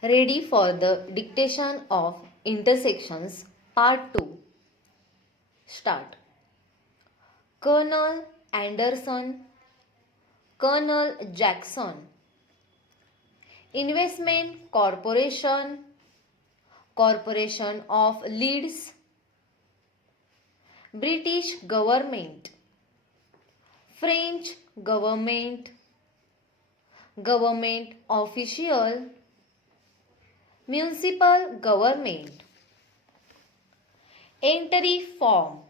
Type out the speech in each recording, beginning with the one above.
Ready for the dictation of intersections part 2. Start. Colonel Anderson, Colonel Jackson, Investment Corporation, Corporation of Leeds, British government, French government, government official, municipal government. Entry form,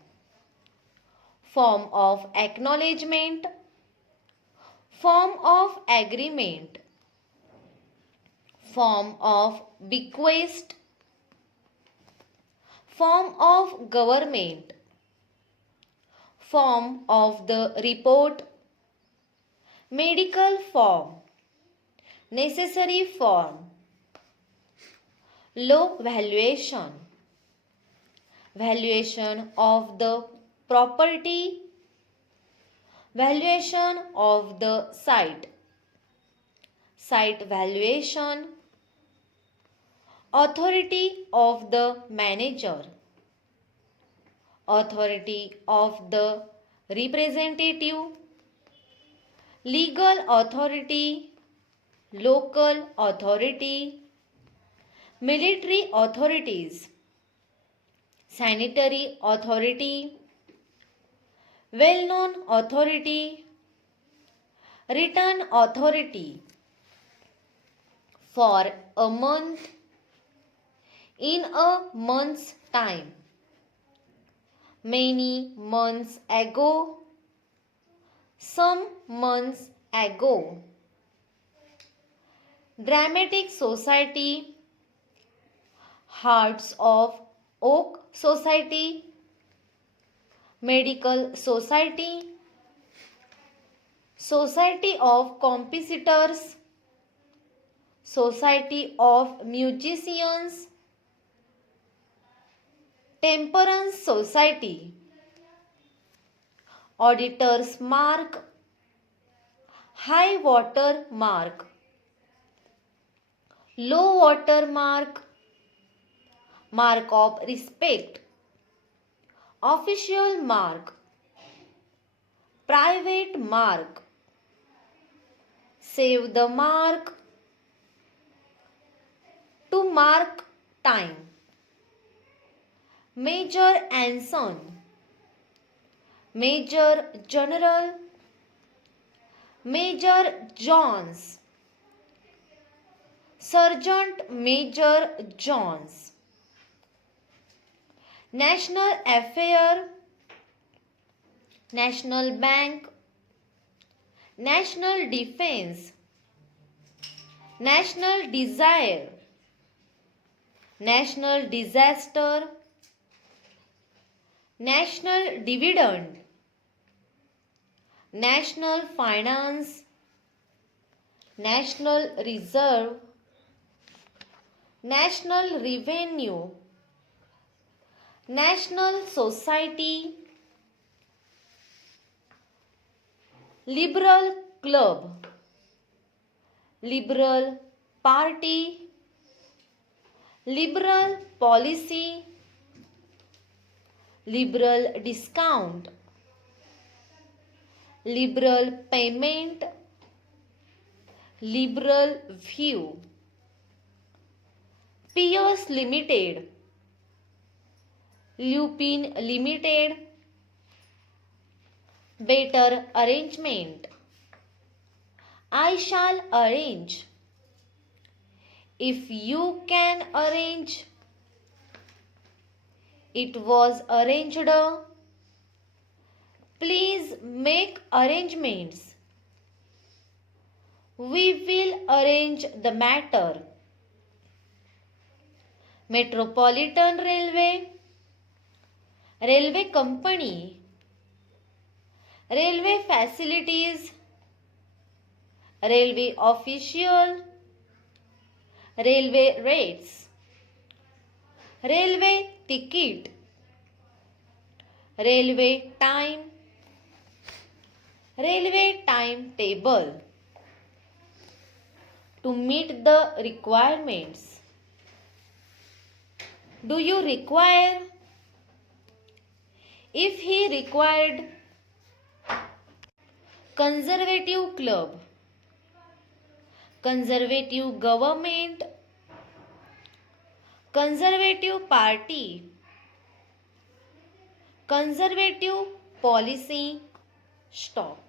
form of acknowledgement, form of agreement, form of bequest, form of government, form of the report, medical form, necessary form, low valuation, valuation of the property, valuation of the site, site valuation, authority of the manager, authority of the representative, legal authority, local authority, military authorities, sanitary authority, well-known authority, written authority, for a month, in a month's time, many months ago, some months ago, dramatic society, Hearts of Oak Society, medical society, society of compositors, society of musicians, temperance society, auditor's mark, high water mark, low water mark, mark of respect, official mark, private mark, save the mark, to mark time, Major Anson, Major General, Major Johns, Sergeant Major Johns, National Affair, National Bank, National Defense, National Desire, National Disaster, National Dividend, National Finance, National Reserve, National Revenue, National Society, Liberal Club, Liberal Party, Liberal Policy, Liberal Discount, Liberal Payment, Liberal View, Pierce Limited, Lupin Limited, better arrangement, I shall arrange, if you can arrange, it was arranged, please make arrangements, we will arrange the matter, Metropolitan Railway, Railway Company, Railway Facilities, Railway Official, Railway Rates, Railway Ticket, Railway Time, Railway Timetable, to meet the requirements. Do you require? If he required. Conservative club, conservative government, conservative party, conservative policy, stop.